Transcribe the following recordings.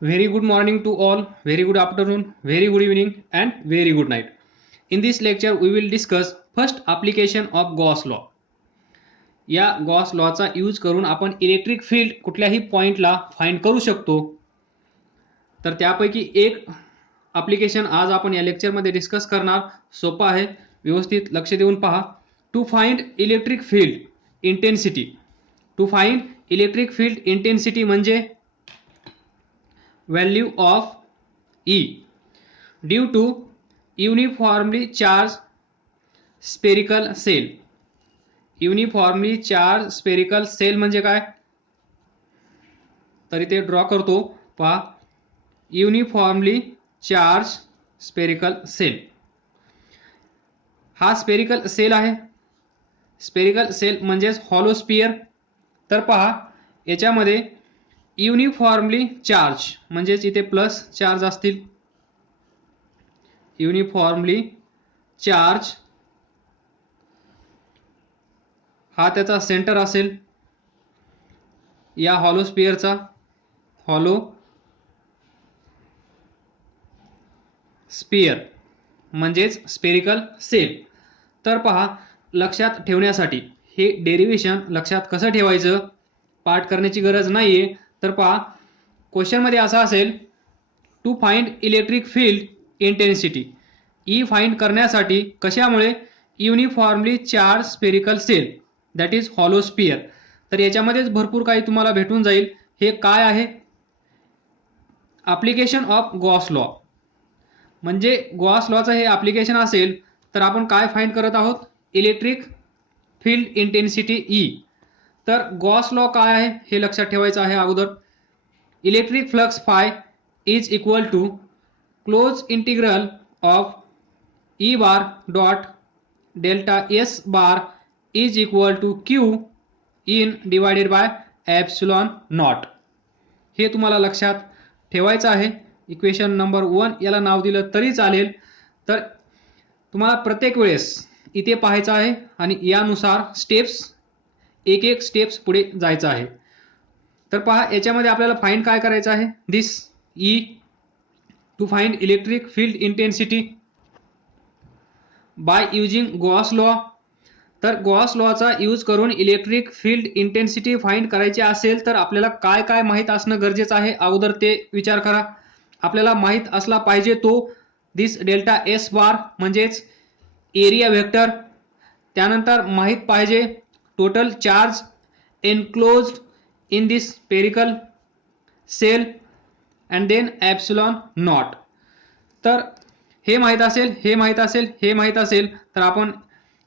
Very good morning to all, very good afternoon, very good evening, and very good night. In this lecture, we will discuss first application of Gauss law. या Gauss लॉचा use करून आपण electric field कुठल्याही पॉइंटला find करू शकतो. तर त्यापैकी एक ॲप्लिकेशन आज आपण या लेक्चरमध्ये डिस्कस करणार. सोपं आहे, व्यवस्थित लक्ष देऊन पहा. To find electric field intensity. To find electric field intensity म्हणजे value of E due to uniformly charged spherical cell. Uniformly charge spherical shell म्हणजे काय, तर इथे ड्रॉ करतो पहा. युनिफॉर्मली चार्ज स्पेरिकल सेल हा स्पेरिकल सेल आहे. स्पेरिकल सेल म्हणजेच हॉलो स्पियर. तर पहा याच्यामध्ये युनिफॉर्मली चार्ज म्हणजेच इथे प्लस चार्ज असतील. युनिफॉर्मली चार्ज हा त्याचा सेंटर असेल या हॉलो स्पियरचा. हॉलो स्पियर म्हणजेच स्पेरिकल सेल. तर पहा लक्षात ठेवण्यासाठी हे डेरिव्हेशन लक्षात कसं ठेवायचं, पाठ करण्याची गरज नाहीये. तर पहा क्वेश्चनमध्ये असा असेल, to find electric field intensity. E find करण्यासाठी कशामुळे, uniformly charge spherical shell that is hollow sphere. तर याच्यामध्येच भरपूर काही तुम्हाला भेटून जाईल. हे काय आहे, ॲप्लिकेशन ऑफ गॉस लॉ. म्हणजे गॉस लॉचं हे ॲप्लिकेशन असेल तर आपण काय फाइंड करत आहोत, इलेक्ट्रिक फील्ड इंटेन्सिटी ई. तर गॉस लॉ काय आहे हे लक्षात ठेवायचं आहे अगोदर. Electric flux phi is equal to close integral of E bar dot delta S bar is equal to Q in divided by epsilon naught. हे तुम्हाला लक्षात ठेवायचं आहे. इक्वेशन नंबर 1 याला नाव दिलं तरी चालेल. तर तुम्हाला प्रत्येक वेळेस इथे पाहायचं आहे आणि यानुसार स्टेप्स एक एक स्टेप्स पुढे जायचं आहे. तर पहा याच्यामध्ये आपल्याला फाइंड काय करायचं आहे, this is to find electric field intensity by using Gauss law. तर गॉस लॉचा यूज करून इलेक्ट्रिक फील्ड इंटेन्सिटी फाइंड करायची असेल तर आपल्याला काय काय माहीत असणं गरजेचं आहे अगोदर ते विचार करा. आपल्याला माहीत असला पाहिजे तो दिस डेल्टा एस बार म्हणजेच एरिया वेक्टर. त्यानंतर माहीत पाहिजे total charge enclosed in this spherical shell and then epsilon naught. तर हे माहीत असेल, हे माहीत असेल, हे माहीत असेल तर आपण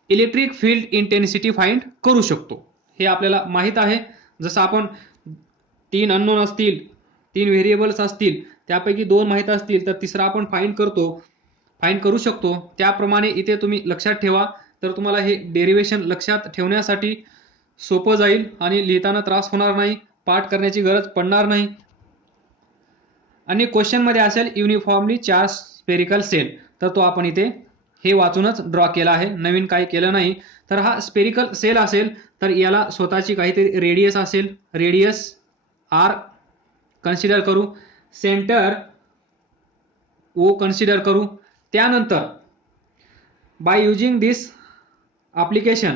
इलेक्ट्रिक फील्ड इंटेन्सिटी फाइंड करू शकतो. हे आपल्याला माहीत आहे. जसं आपण 3 अननोन असतील, 3 व्हेरिएबल्स असतील, त्यापैकी 2 माहीत असतील तर तिसरा आपण फाइंड करू शकतो. त्याप्रमाणे इथे तुम्ही लक्षात ठेवा. तर तुम्हाला हे डेरिव्हेशन लक्षात ठेवण्यासाठी सोपं जाईल आणि लिहिताना त्रास होणार नाही, पाठ करण्याची गरज पडणार नाही. आणि क्वेश्चनमध्ये असेल युनिफॉर्मली चार्ज स्पेरिकल सेल, तर तो आपण इथे हे वाचूनच ड्रॉ केला आहे, नवीन काही केलं नाही. तर हा स्पेरिकल सेल असेल तर याला स्वतःची काहीतरी रेडियस असेल, रेडियस आर कन्सिडर करू, सेंटर ओ कन्सिडर करू. त्यानंतर by using this application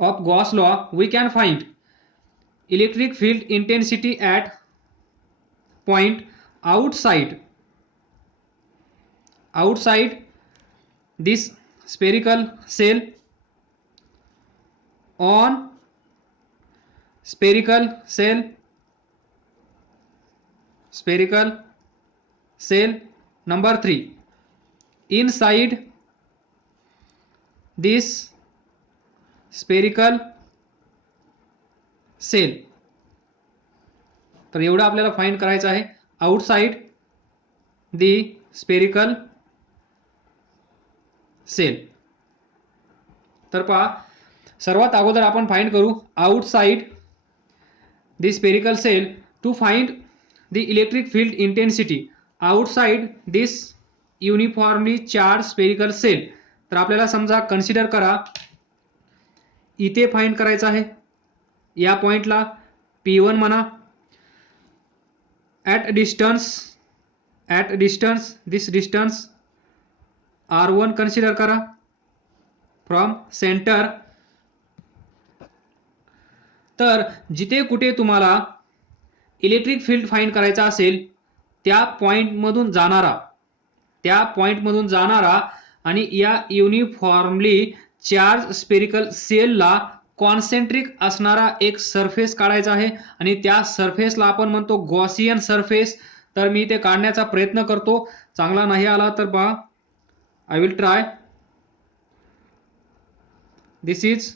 of Gauss law we can find electric field intensity at point outside this spherical cell on spherical cell number 3 inside this spherical cell. तर एवढं आपल्याला find करायचं आहे, outside the spherical shell. तर पहा सर्वात अगोदर आपण फाइंड करू outside the spherical shell to find the electric field intensity outside this uniformly charge spherical shell. तर आपल्याला समजा कन्सिडर करा इथे फाइंड करायचं आहे, या पॉइंटला P1 म्हणा, at distance this distance r1 consider करा फ्रॉम सेंटर. तर जिथे कुठे तुम्हाला इलेक्ट्रिक फील्ड फाइंड करायचा असेल त्या पॉइंटमधून जाणारा आणि या युनिफॉर्मली चार्ज स्पेरिकल सेलला कॉन्सेंट्रिक असणारा एक सरफेस काढायचा आहे आणि त्या सरफेसला आपण म्हणतो गॉसियन सरफेस. तर मी ते काढण्याचा प्रयत्न करतो. चांगला नाही आला तर पहा, I will try. This is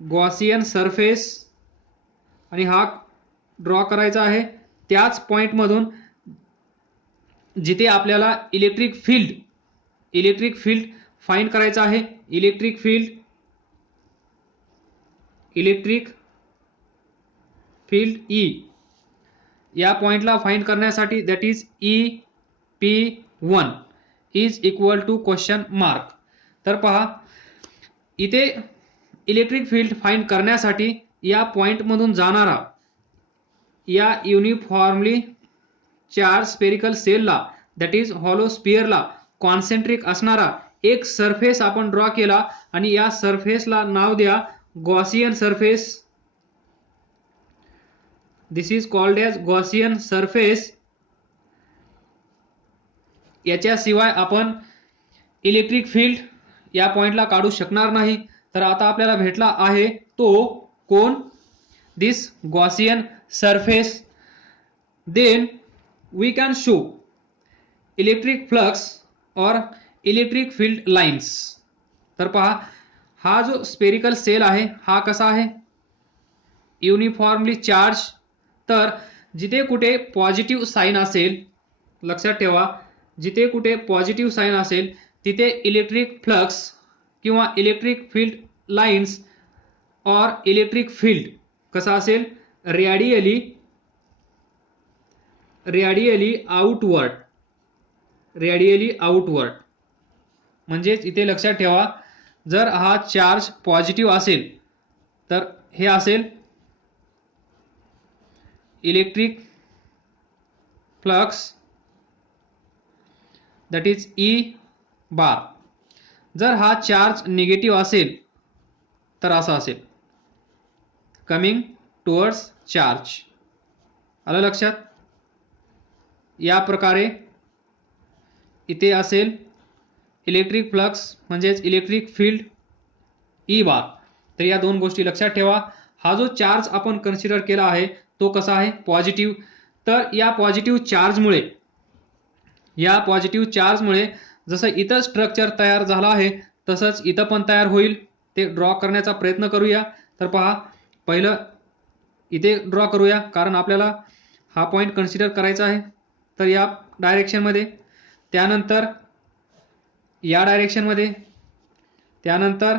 Gaussian surface आणि हा ड्रॉ करायचा आहे त्याच पॉइंटमधून जिथे आपल्याला इलेक्ट्रिक फील्ड फाइंड करायचा आहे. इलेक्ट्रिक फील्ड E या पॉइंटला फाइंड करण्यासाठी that is EP1 is equal to question mark. तर पहा इथे इलेक्ट्रिक फील्ड फाइंड करण्यासाठी या पॉइंटमधून जाणारा या uniformly charge spherical सेलला that is hollow स्पिअरला concentric असणारा एक सरफेस आपण ड्रॉ केला आणि या सरफेसला नाव द्या Gaussian surface. This is called as Gaussian surface. याच्याशिवाय आपण इलेक्ट्रिक फील्ड या पॉइंटला काढू शकणार नाही. तर आता आपल्याला भेटला आहे तो कोण, this Gaussian surface. Then we can show electric flux और इलेक्ट्रिक फील्ड लाइन्स. तर पहा हा जो स्पेरिकल सेल आहे हा कसा आहे, युनिफॉर्मली चार्ज. तर जिथे कुठे पॉझिटिव्ह साइन असेल, लक्षात ठेवा, जिथे कुठे पॉझिटिव्ह साइन असेल तिथे इलेक्ट्रिक फ्लक्स किंवा इलेक्ट्रिक फील्ड लाइन्स और इलेक्ट्रिक फील्ड कसा असेल, रेडियली आउटवर्ड. म्हणजेच इथे लक्षात ठेवा, जर हा चार्ज पॉझिटिव्ह असेल तर हे असेल electric flux that is E बार. जर हा चार्ज निगेटिव्ह असेल तर असा असेल, कमिंग टुवर्ड्स चार्ज. आलं लक्षात. या प्रकारे इथे असेल इलेक्ट्रिक फ्लक्स म्हणजेच इलेक्ट्रिक फील्ड E बार. तर या दोन गोष्टी लक्षात ठेवा. हा जो चार्ज आपण कन्सिडर केला आहे तो कसा आहे, पॉझिटिव्ह. तर या पॉझिटिव्ह चार्जमुळे जसं इथं स्ट्रक्चर तयार झालं आहे तसंच इथं पण तयार होईल. ते ड्रॉ करण्याचा प्रयत्न करूया. तर पहा, पहिलं इथे ड्रॉ करूया कारण आपल्याला हा पॉइंट कन्सिडर करायचा आहे. तर या डायरेक्शनमध्ये, त्यानंतर या डायरेक्शनमध्ये, त्यानंतर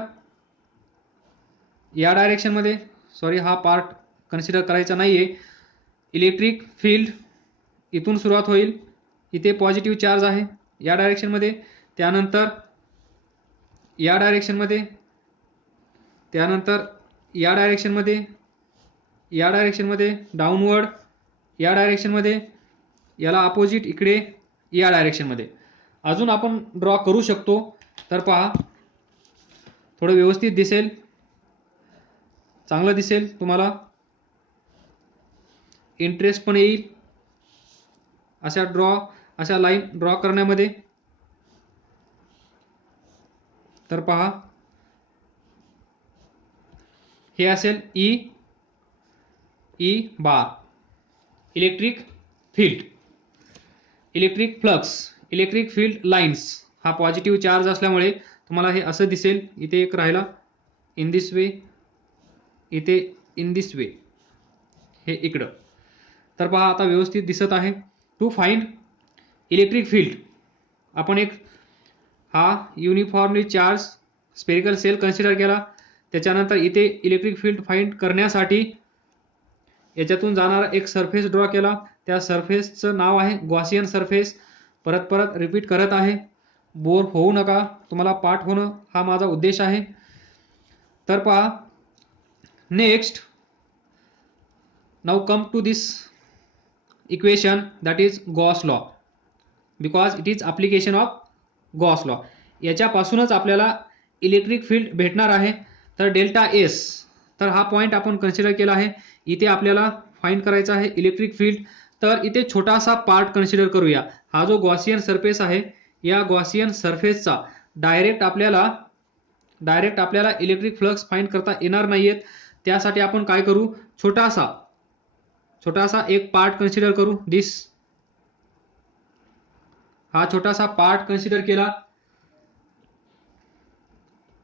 या डायरेक्शनमध्ये. सॉरी, हा पार्ट कन्सिडर करायचा नाहीये. इलेक्ट्रिक फील्ड इथून सुरुवात होईल, इथे पॉझिटिव्ह चार्ज आहे या डायरेक्शनमध्ये, त्यानंतर या डायरेक्शनमध्ये, त्यानंतर या डायरेक्शनमध्ये, या डायरेक्शनमध्ये डाऊनवर्ड, या डायरेक्शनमध्ये, याला अपोजिट इकडे या डायरेक्शनमध्ये. अजून आपण ड्रॉ करू शकतो. तर पहा, थोडं व्यवस्थित दिसेल, चांगलं दिसेल, तुम्हाला इंटरेस्ट पण येईल अशा लाईन ड्रॉ करण्यामध्ये. तर पहा, हे असेल E bar, electric field, electric flux, electric field lines. हा पॉझिटिव्ह चार्ज असल्यामुळे तुम्हाला हे असं दिसेल. इथे एक राहिला इन दिस वे, इथे इन दिस वे, हे इकडं. तर पहा आता व्यवस्थित दिसत आहे. टू फाइंड इलेक्ट्रिक फील्ड आपण एक हा uniformly charge spherical shell consider केला. त्याच्यानंतर इथे इलेक्ट्रिक फील्ड फाइंड करण्यासाठी याच्यातून जाणारा एक सरफेस ड्रॉ केला. त्या सरफेसचं नाव आहे गॉसियन सरफेस. परत रिपीट करत आहे, बोर होऊ नका, तुम्हाला पाठ होणं हा माझा उद्देश आहे. तर पहा, next now come to this equation, that is Gauss law, because it is application of Gauss law. याच्यापासूनच आपल्याला इलेक्ट्रिक फील्ड भेटणार आहे. तर डेल्टा एस, तर हा पॉईंट आपण कन्सिडर केला आहे. इथे आपल्याला फाइंड करायचा आहे इलेक्ट्रिक फील्ड. तर इथे छोटासा पार्ट कन्सिडर करूया. हा जो गॉसियन सरफेस आहे, या गॉसियन सरफेसचा डायरेक्ट आपल्याला इलेक्ट्रिक फ्लक्स फाइंड करता येणार नाहीयेत. त्यासाठी आपण काय करू, छोटासा एक पार्ट कन्सिडर करू. दिस, हा छोटासा पार्ट कन्सिडर केला,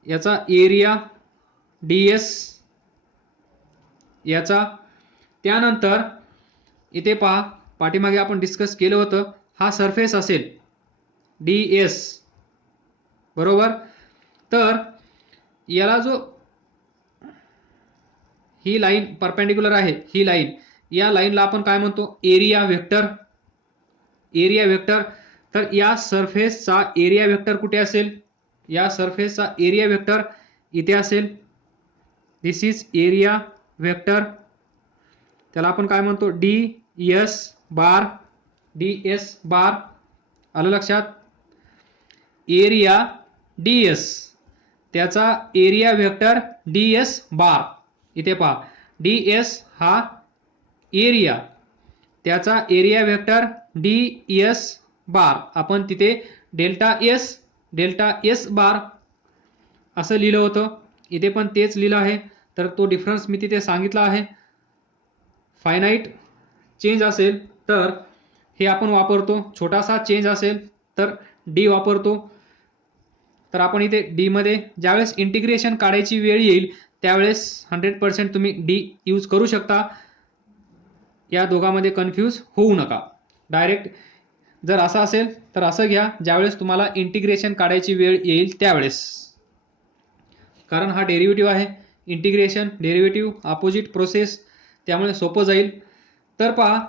याचा एरिया ds याचा. त्यानंतर इथे पहा, पाठीमागे आपण डिस्कस केलं होतं, हा सरफेस असेल ds, बरोबर. तर याला जो ही लाईन परपेंडिक्युलर आहे, ही लाईन, या लाईनला आपण काय म्हणतो, एरिया वेक्टर. तर या सरफेसचा एरिया वेक्टर कुठे असेल, या सरफेसचा एरिया वेक्टर इथे असेल. दिस इज एरिया वेक्टर. त्याला आपण काय म्हणतो, ds बार. आलं लक्षात. एरिया ds, त्याचा एरिया वेक्टर ds बार. इथे पहा, ds हा एरिया, त्याचा एरिया वेक्टर ds बार. आपण तिथे डेल्टा एस बार असं लिहिलं होतं, इथे पण तेच लिहिलं आहे. तर तो डिफरन्स मी तिथे सांगितला आहे. फायनाईट चेंज असेल तर हे आपण वापरतो, छोटासा चेंज असेल तर डी वापरतो. तर आपण इथे डी मध्ये ज्यावेळेस इंटिग्रेशन काढायची वेळ येईल त्यावेळेस 100% तुम्ही डी यूज करू शकता. या दोघांमध्ये कन्फ्यूज होऊ नका. डायरेक्ट जर असं असेल तर असं घ्या, ज्यावेळेस तुम्हाला इंटिग्रेशन काढायची वेळ येईल त्यावेळेस, कारण हा डेरिव्हेटिव्ह आहे. इंटिग्रेशन डेरिव्हेटिव्ह अपोजिट प्रोसेस, त्यामुळे सोपं जाईल. तर पहा,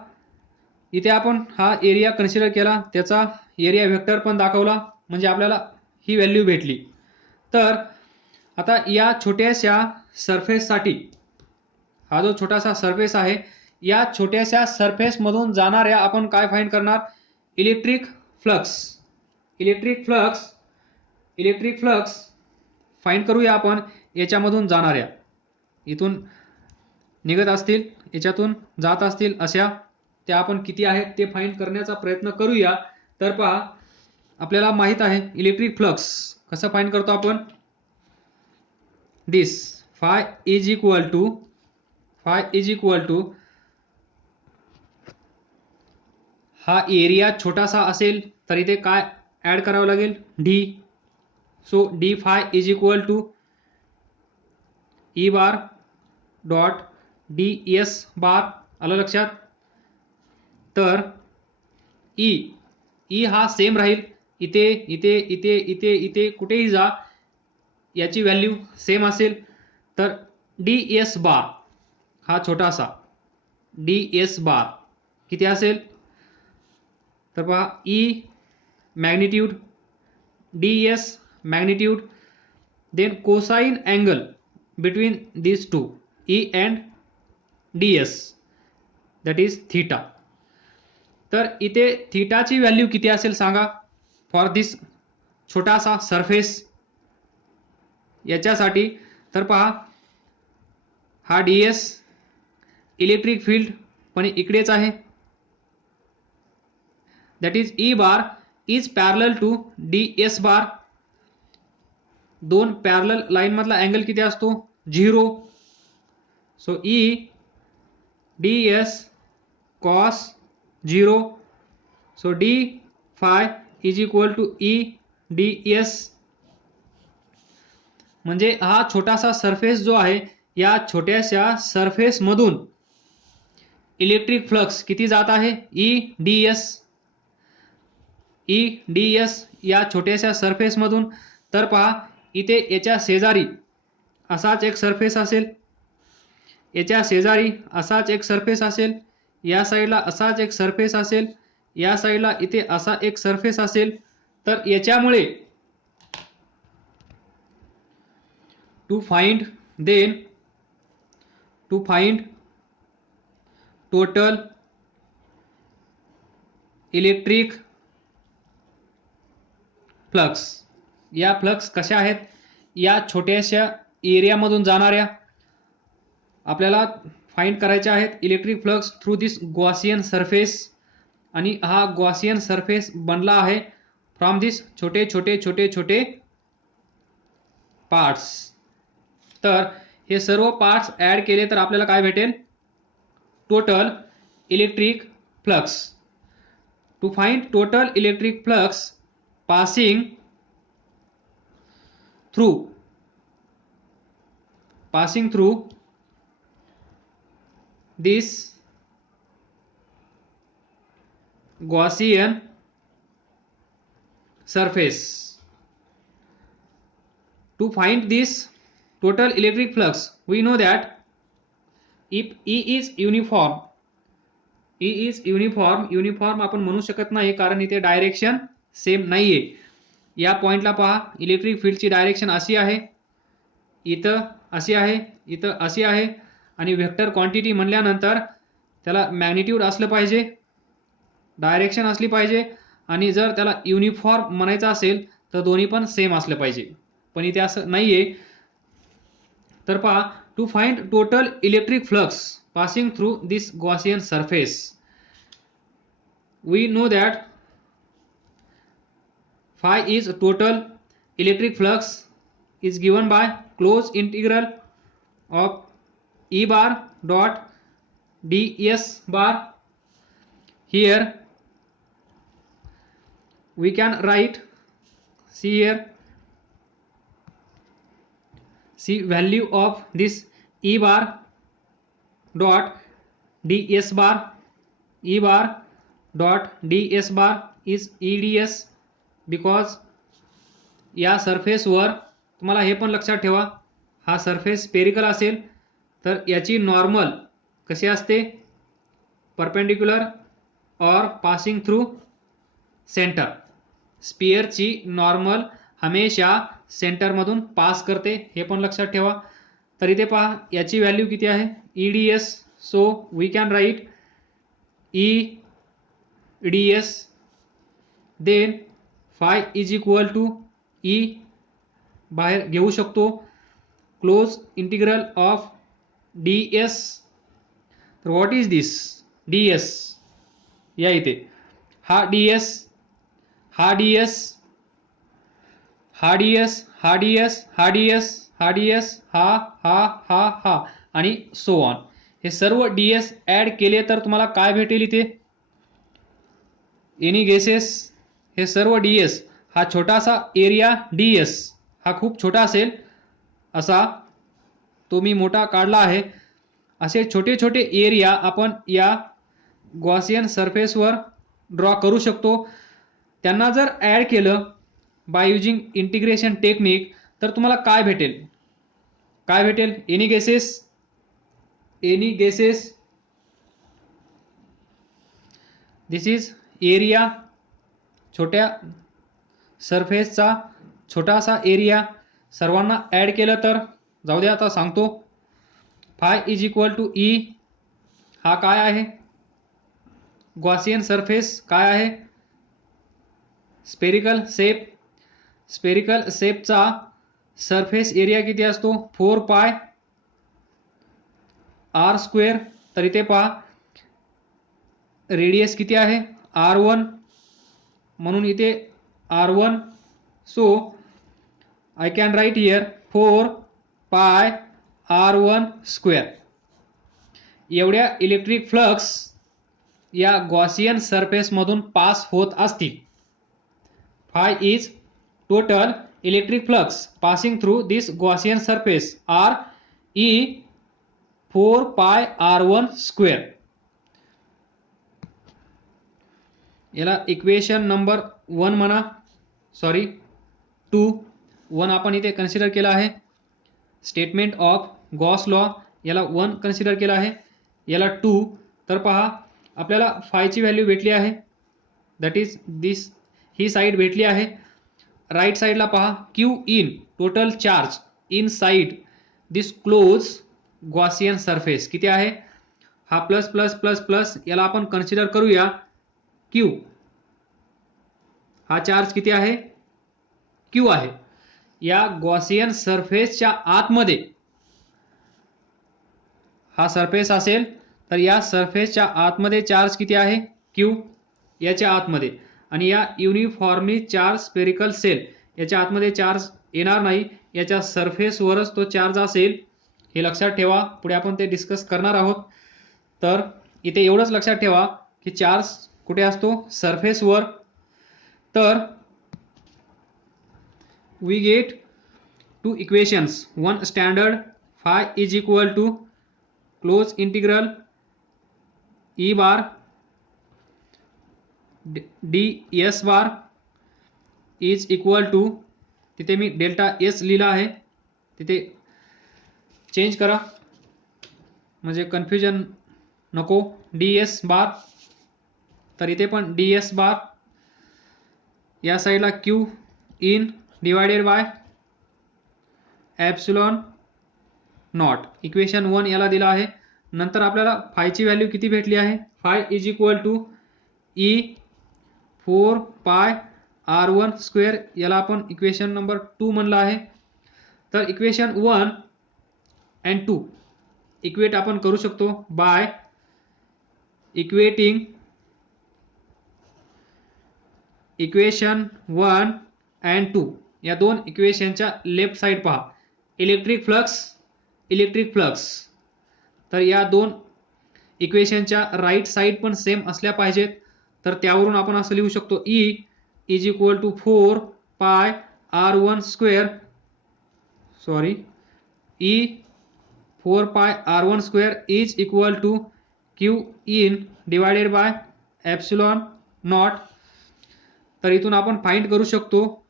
इथे आपण हा एरिया कन्सिडर केला, त्याचा एरिया वेक्टर पण दाखवला, म्हणजे आपल्याला ही व्हॅल्यू भेटली. तर आता या छोट्याशा सरफेससाठी, हा जो छोटासा सरफेस आहे, या छोट्याशा सरफेस मधून जाणाऱ्या आपण काय फाइंड करणार, इलेक्ट्रिक फ्लक्स फाइंड करूया आपण. याच्यामधून जाणाऱ्या, इथून निघत असतील, याच्यातून जात असतील अशा, त्या आपण किती आहेत ते फाइंड करण्याचा प्रयत्न करूया. तर पहा, आपल्याला माहित आहे इलेक्ट्रिक फ्लक्स कसं फाइंड करतो आपण. This phi is equal to हा एरिया छोटासा असेल तर इथे काय ऍड करावं लागेल, d. So d phi is equal to E bar dot ds bar. आलं लक्षात. तर ई हा सेम राहील, इथे कुठेही जा, याची व्हॅल्यू सेम असेल. तर ds बार हा छोटासा ds बार किती असेल, तर पहा, E magnitude, ds magnitude, then cosine angle between these two, E and ds, that is theta. तर इथे थीटाची व्हॅल्यू किती असेल सांगा, फॉर दिस छोटासा सरफेस, याच्यासाठी. तर पहा, हा ds इलेक्ट्रिक फील्ड पण इकडेच आहे, that is E bar is parallel to ds bar. दोन पॅरलल लाईन मधला अँगल किती असतो, 0. So E ds cos 0. So d phi is equal to E ds. म्हणजे हा छोटासा सरफेस जो आहे, या छोट्याशा सरफेस मधून इलेक्ट्रिक फ्लक्स किती जात आहे, ई ds या छोट्याशा सरफेस मधून. तर पहा, इथे याच्या शेजारी असाच एक सरफेस असेल, याच्या शेजारी असाच एक सरफेस असेल, या साईडला असाच एक सरफेस असेल, या साईडला इथे असा एक सरफेस असेल. तर याच्यामुळे to find total electric flux, या फ्लक्स कशा आहेत, या छोट्याशा एरियामधून जाणाऱ्या आपल्याला फाइंड करायच्या आहेत. Electric flux through this Gaussian surface, आणि हा गॉसियन सरफेस बनला आहे फ्रॉम दिस छोटे छोटे छोटे छोटे पार्ट्स. तर हे सर्व पार्ट्स ऍड केले तर आपल्याला काय भेटेल, total electric flux. To find total electric flux passing through this Gaussian surface. To find this total electric flux, we know that if E is uniform, uniform आपण म्हणू शकत नाही कारण इथे डायरेक्शन सेम नाहीये. या पॉइंटला पहा, इलेक्ट्रिक फील्डची डायरेक्शन अशी आहे, इथं अशी आहे, इथं अशी आहे, आणि वेक्टर क्वांटिटी म्हणल्यानंतर त्याला मॅग्निट्यूड असलं पाहिजे, डायरेक्शन असली पाहिजे, आणि जर त्याला युनिफॉर्म म्हणायचं असेल तर दोन्ही पण सेम असलं पाहिजे, पण इथे असं नाहीये. तर पहा, to find total electric flux passing through this Gaussian surface, we know that phi is total electric flux is given by closed integral of E bar dot ds bar. Here we can write, see here, see value of this E bar dot ds bar, E bar dot ds bar is EDS, because या सरफेसवर तुम्हाला हे पण लक्षात ठेवा, हा surface spherical असेल तर याची नॉर्मल कशी असते, परपेंडिक्युलर और पासिंग थ्रू सेंटर. स्पियरची नॉर्मल हमेशा सेंटरमधून पास करते, हे पण लक्षात ठेवा. तर इथे पहा, याची व्हॅल्यू किती आहे, EDS. So we can write EDS, then phi is equal to E, बाहेर घेऊ शकतो, क्लोज इंटिग्रल ऑफ ds. तर व्हॉट इज दिस ds, या इथे हा ds, हा ds, हा ds, हा ds, हा ds, हा ds, हा हा हा हा आणि सो ऑन. हे सर्व ds ऍड केले तर तुम्हाला काय भेटेल इथे, एनी गेसेस. हे सर्व ds, हा छोटासा एरिया ds, हा खूप छोटा असेल, असा तो मी मोठा काढला आहे. असे छोटे छोटे एरिया आपण या गॉसियन सरफेसवर ड्रॉ करू शकतो. त्यांना जर ऍड केलं बाय युजिंग इंटिग्रेशन टेक्निक तर तुम्हाला काय भेटेल, काय भेटेल, any guesses, any guesses. This is area, छोट्या सरफेसचा छोटासा एरिया. सर्वांना ऍड केलं तर जाऊ द्या, आता सांगतो. Phi is equal to E, हा काय आहे, गॉसियन सरफेस काय आहे, स्पेरिकल शेप. स्पेरिकल शेपचा सरफेस एरिया किती असतो, 4 पाय r स्क्वेअर. तर इथे पहा, रेडियस किती आहे, R1, म्हणून इथे R1. So I can write here 4 pi R1 square. एवढ्या इलेक्ट्रिक फ्लक्स या गॉसियन सरफेसमधून पास होत असतील. Phi is total electric flux passing through this Gaussian surface are E 4 pi R1 square. याला इक्वेशन नंबर 1 म्हणा, sorry 2. 1 आपण इथे consider केला आहे. स्टेटमेंट ऑफ गॉस लॉ, याला 1 कन्सिडर केला आहे, याला 2. तर पहा, आपल्याला फायची व्हॅल्यू भेटली आहे, that is this, he side भेटली आहे. राईट साईडला पहा, Q in, total charge in side this close Gaussian surface किती आहे, हा प्लस प्लस प्लस प्लस, याला आपण कन्सिडर करूया Q. हा चार्ज किती आहे, क्यू आहे. या गॉसियन सरफेसच्या आतमध्ये हा सरफेस असेल तर या सरफेसच्या आतमध्ये चार्ज किती आहे, क्यू, याच्या आतमध्ये. आणि या युनिफॉर्मली चार्ज स्पेरिकल सेल याच्या आतमध्ये चार्ज येणार नाही, याच्या सरफेसवरच तो चार्ज असेल. हे लक्षात ठेवा, पुढे आपण ते डिस्कस करणार आहोत. तर इथे एवढंच लक्षात ठेवा की चार्ज कुठे असतो, सरफेसवर. तर we get two equations. One standard phi is equal to close integral E bar d S bar is equal to, तिथे मी डेल्टा एस लिहिला आहे, तिथे चेंज करा म्हणजे कन्फ्युजन नको. डी एस बार, तर इथे पण डी एस बार, या साईडला Q in divided by epsilon not. Equation 1 याला दिला आहे. नंतर आपल्याला फायची व्हॅल्यू किती भेटली आहे, phi is equal to E 4 pi R1 square, याला आपण इक्वेशन नंबर 2 म्हणलं आहे. तर इक्वेशन 1 अँड 2 इक्वेट आपण करू शकतो बाय इक्वेटिंग इक्वेशन 1 अँड 2. या दोन इक्वेशनच्या लेफ्ट साइड पहा, इलेक्ट्रिक फ्लक्स. तर या दोन इक्वेशनच्या राईट साइड पण सेम असल्या पाहिजेत. तर त्यावरून आपण असं लिहू शकतो E is equal to 4 pi R1 square, sorry, E 4 pi R1 square is equal to Q in divided by epsilon naught. तर इथून आपण फाइंड करू शकतो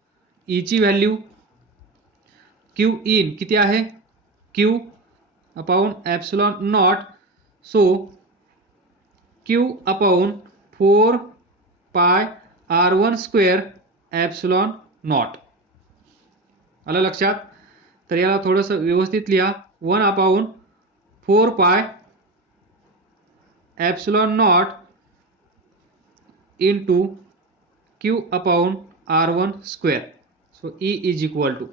E ची व्हॅल्यू. Q इन किती आहे, Q upon epsilon not. So Q upon 4 pi R1 square epsilon not. आलं लक्षात. तर याला थोडंसं व्यवस्थित लिहा. 1 upon 4 pi epsilon naught into Q upon R1 square. So E is equal to,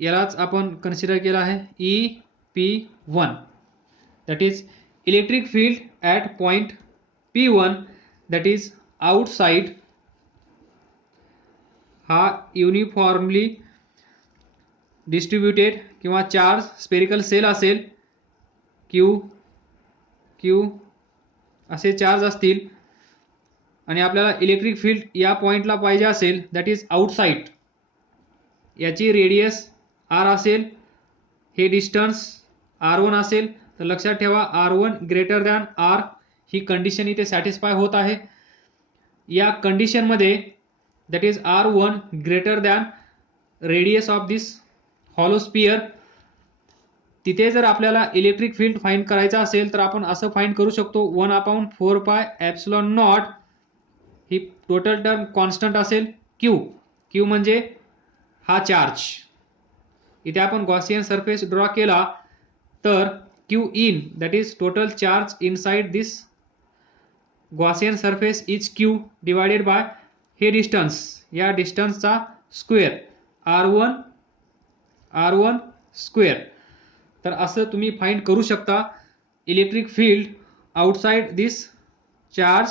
यालाच आपण कन्सिडर केला आहे EP1, that is electric field at point P1 that is outside. हा युनिफॉर्मली डिस्ट्रीब्युटेड किंवा चार्ज स्पेरिकल सेल असेल, Q असे charge असतील, आणि आपल्याला इलेक्ट्रिक फील्ड या पॉइंटला पाहिजे असेल दॅट इज आउटसाइड. याची रेडियस R असेल, हे डिस्टन्स R1 असेल. तर लक्षात ठेवा R1 ग्रेटर दॅन R, ही कंडिशन इथे सॅटिस्फाय होत आहे. या कंडिशनमध्ये that is R1 greater than radius of this hollow sphere. तिथे जर आपल्याला इलेक्ट्रिक फील्ड फाइंड करायचा असेल तर आपण असं फाइंड करू शकतो 1 upon 4 pi epsilon not. He total term constant असेल, क्यू म्हणजे हा चार्ज. इथे आपण गॉसियन सरफेस ड्रॉ केला तर Q in that is total charge inside this Gaussian surface is Q divided by हे डिस्टन्स, या डिस्टन्सचा स्क्वेअर R1 स्क्वेअर. तर असं तुम्ही फाइंड करू शकता इलेक्ट्रिक फील्ड आउटसाइड दिस चार्ज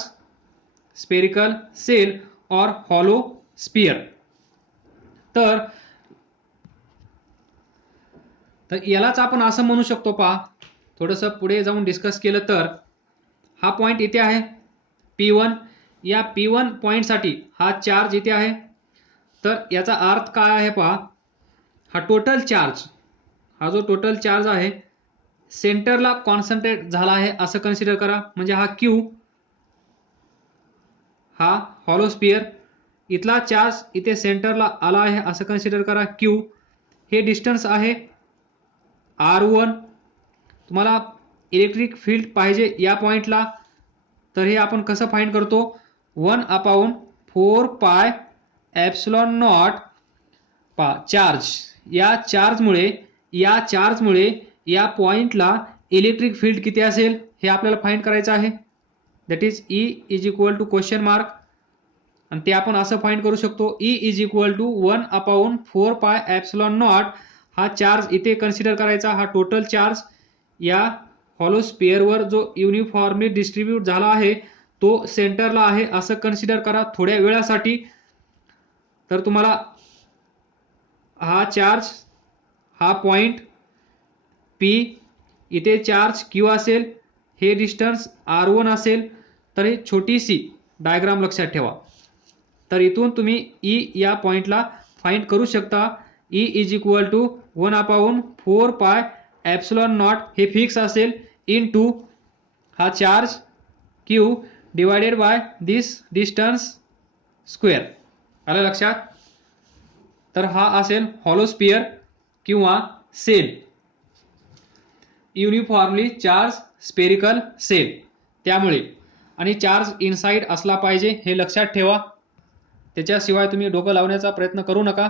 स्पेरिकल सेल और हॉलो स्पियर. तर यालाच आपण असं म्हणू शकतो, पहा थोडंसं पुढे जाऊन डिस्कस केलं तर हा पॉइंट इथे आहे P1. या P1 पॉइंटसाठी हा चार्ज इथे आहे. तर याचा अर्थ काय आहे पहा, हा टोटल चार्ज, हा जो टोटल चार्ज आहे सेंटरला कॉन्सन्ट्रेट झाला आहे असं कन्सिडर करा. म्हणजे हा Q, हा हॉलो स्पियर, इथला चार्ज इथे सेंटरला आला आहे असं कन्सिडर करा Q. हे डिस्टन्स आहे R1. तुम्हाला इलेक्ट्रिक फील्ड पाहिजे या पॉइंटला, तर हे आपण कसं फाइंड करतो, 1 अपॉन 4 पाय एप्सिलॉन नॉट पा चार्ज. या चार्जमुळे या पॉइंटला इलेक्ट्रिक फील्ड किती असेल हे आपल्याला फाइंड करायचं आहे. That is E is equal to question mark, आणि ते आपण असं फाइंड करू शकतो ई इज इक्वल टू 1/4πε0. हा चार्ज इथे कन्सिडर करायचा, हा टोटल चार्ज या हॉलो स्पिअरवर जो युनिफॉर्मली डिस्ट्रीब्यूट झाला आहे तो सेंटरला आहे असं कन्सिडर करा थोड्या वेळासाठी. तर तुम्हाला हा चार्ज, हा पॉइंट पी, इथे चार्ज क्यू असेल, हे डिस्टन्स R1 असेल, तर ही छोटीशी डायग्राम लक्षात ठेवा. तर इथून तुम्ही ई या पॉइंटला फाइंड करू शकता. ई इज इक्वल टू 1/4πε0 हे फिक्स असेल इन टू हा charge Q divided by this distance square. आलं लक्षात? तर हा असेल हॉलो स्पियर किंवा shell, uniformly charge spherical shell. त्यामुळे आणि चार्ज इनसाइड असला पाहिजे हे लक्षात ठेवा. त्याच्याशिवाय तुम्ही डोकं लावण्याचा प्रयत्न करू नका,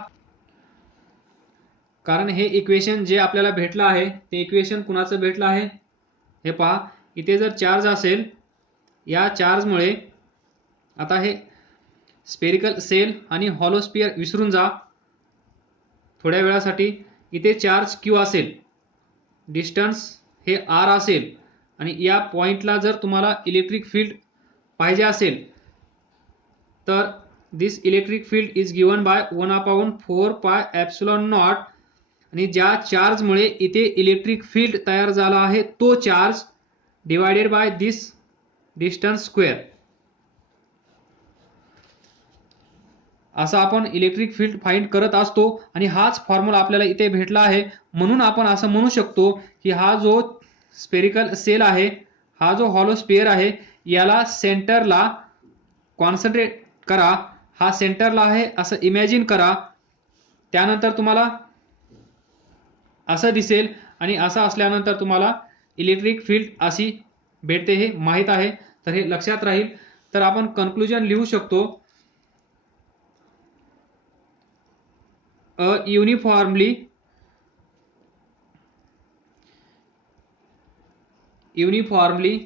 कारण हे इक्वेशन जे आपल्याला भेटलं आहे ते इक्वेशन कुणाचं भेटलं आहे हे पहा. इथे जर चार्ज असेल, या चार्जमुळे आता हे स्पेरिकल सेल आणि हॉलो स्पियर विसरून जा थोड्या वेळासाठी. इथे चार्ज क्यू असेल, डिस्टन्स हे आर असेल, आणि या पॉइंटला जर तुम्हाला इलेक्ट्रिक फील्ड पाहिजे असेल तर this electric field is given by 1/4πε0. आणि ज्या चार्जमुळे इथे इलेक्ट्रिक फील्ड तयार झाला आहे तो charge divided by this distance square. असं आपण इलेक्ट्रिक फील्ड फाइंड करत असतो, आणि हाच फॉर्म्युला आपल्याला इथे भेटला आहे. म्हणून आपण असं म्हणू शकतो की हा जो स्पेरिकल सेल आहे, हा जो हॉलो स्पियर आहे, याला सेंटरला कॉन्सन्ट्रेट करा. हा सेंटरला आहे असं इमॅजिन करा. त्यानंतर तुम्हाला असं दिसेल, आणि असं असल्यानंतर तुम्हाला इलेक्ट्रिक फील्ड अशी भेटते हे माहीत आहे. तर हे लक्षात राहील. तर आपण कन्क्लुजन लिहू शकतो. A uniformly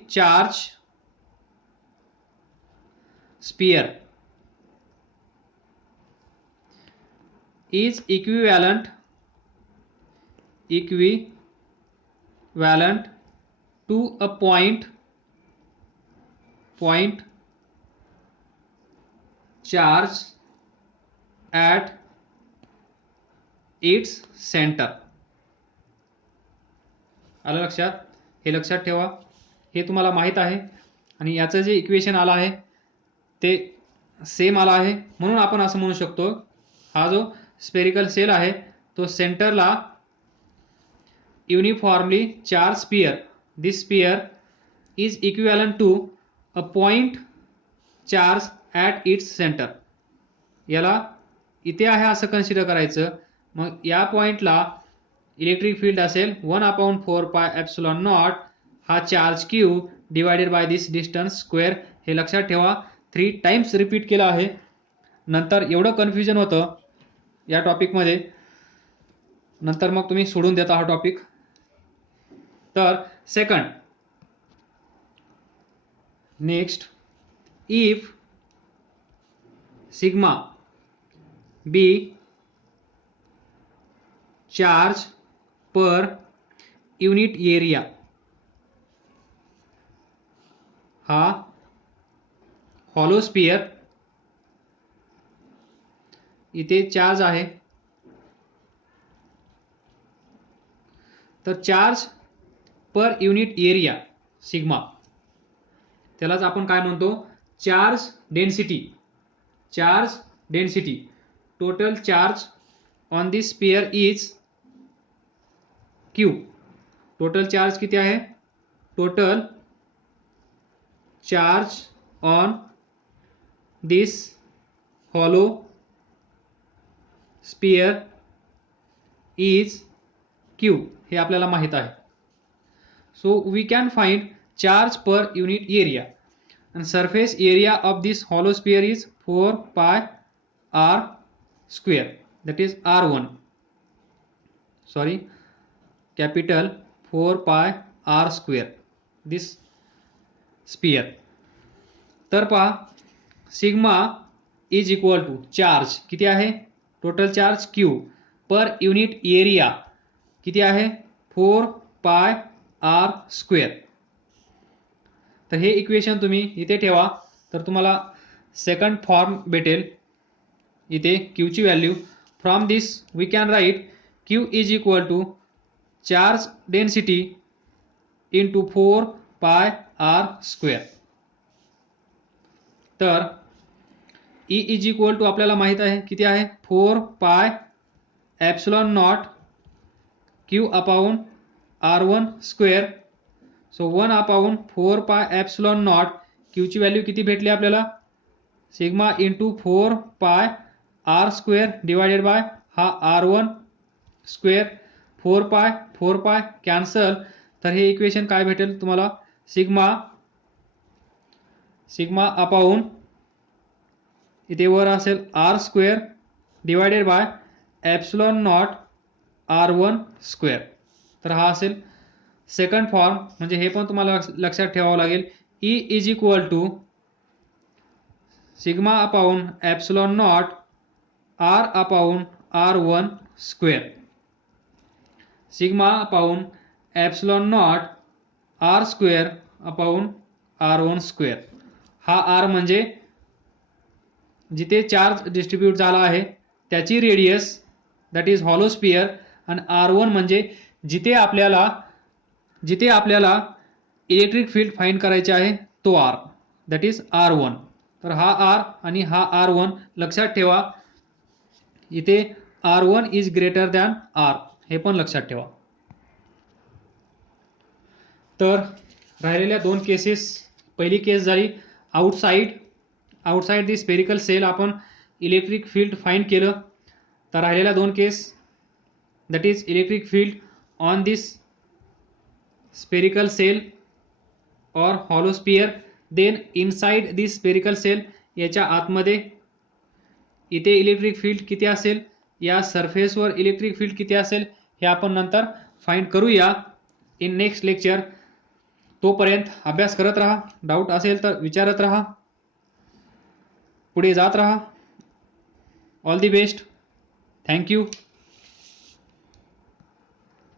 charged sphere is equivalent to a point charge at its center. आलं लक्षात? हे लक्षात ठेवा. हे तुम्हाला माहित आहे, आणि याचं जे इक्वेशन आलं आहे ते सेम आलं आहे. म्हणून आपण असं म्हणू शकतो, हा जो स्पेरिकल सेल आहे तो सेंटरला uniformly charge sphere, this sphere is equivalent to a point charge at its centre. याला इथे आहे असं कन्सिडर करायचं. मग या पॉइंटला इलेक्ट्रिक फील्ड असेल 1/4πε0. हा charge Q divided by this distance square. हे लक्षात ठेवा. 3 टाइम्स रिपीट केलं आहे. नंतर एवढं कन्फ्युजन होतं या टॉपिकमध्ये, नंतर मग तुम्ही सोडून देता हा टॉपिक. तर second, next, if sigma be charge per unit area, हा हॉलो स्पियर, इथे चार्ज आहे, तर charge per unit area sigma, त्यालाच आपण काय म्हणतो, charge density. Charge density, total charge on this sphere is Q. Total charge किती आहे? Total charge on this hollow sphere is Q. हे आपल्याला माहित आहे. So we can find charge per unit area, and surface area of this hollow sphere is 4πr square, that is r1, sorry, capital 4πr square, this sphere. तर पहा sigma is equal to charge किती आहे, total charge Q per unit area किती आहे 4 pi r square. तर हे equation तुम्ही इथे ठेवा तर तुम्हाला सेकंड फॉर्म भेटेल. इथे Q ची value from this we can write Q is equal to charge density into 4 pi r square. तर E इज इक्वल टू आपल्याला माहित आहे किती आहे 4 pi epsilon naught Q upon R1 square. So 1 upon 4 pi epsilon naught Q ची value किती भेटली आपल्याला sigma into 4 pi r square divided by हा R1 स्क्वेअर 4 पाय कॅन्सल. तर हे इक्वेशन काय भेटेल तुम्हाला सिग्मा अपॉन इथे वर असेल r square divided by epsilon not R1 square. तर हा असेल सेकंड फॉर्म. म्हणजे हे पण तुम्हाला लक्षात ठेवावं लागेल. E is equal to sigma upon epsilon naught r upon R1 square. Sigma upon epsilon naught r square upon R1 square. हा r म्हणजे जिथे चार्ज डिस्ट्रीब्यूट झाला आहे त्याची radius that is hollow sphere, आणि R1 म्हणजे जिथे आपल्याला इलेक्ट्रिक फील्ड फाइंड करायचे आहे तो r दॅट इज R1. तर हा r आणि हा R1 लक्षात ठेवा. इथे R1 is greater than r हे पण लक्षात ठेवा. तर राहिलेल्या दोन केसेस, पहिली केस झाली आउटसाइड दी स्पेरिकल सेल आपण इलेक्ट्रिक फील्ड फाइंड केलं. तर राहिलेल्या दोन case that is electric field on this spherical shell और hollow sphere, then inside this spherical shell याच्या आतमध्ये इथे इलेक्ट्रिक फील्ड किती असेल, या सरफेसवर इलेक्ट्रिक फील्ड किती असेल हे आपण नंतर फाइंड करूया इन नेक्स्ट लेक्चर. तोपर्यंत अभ्यास करत राहा, डाऊट असेल तर विचारत राहा, पुढे जात राहा. All the best. थँक्यू.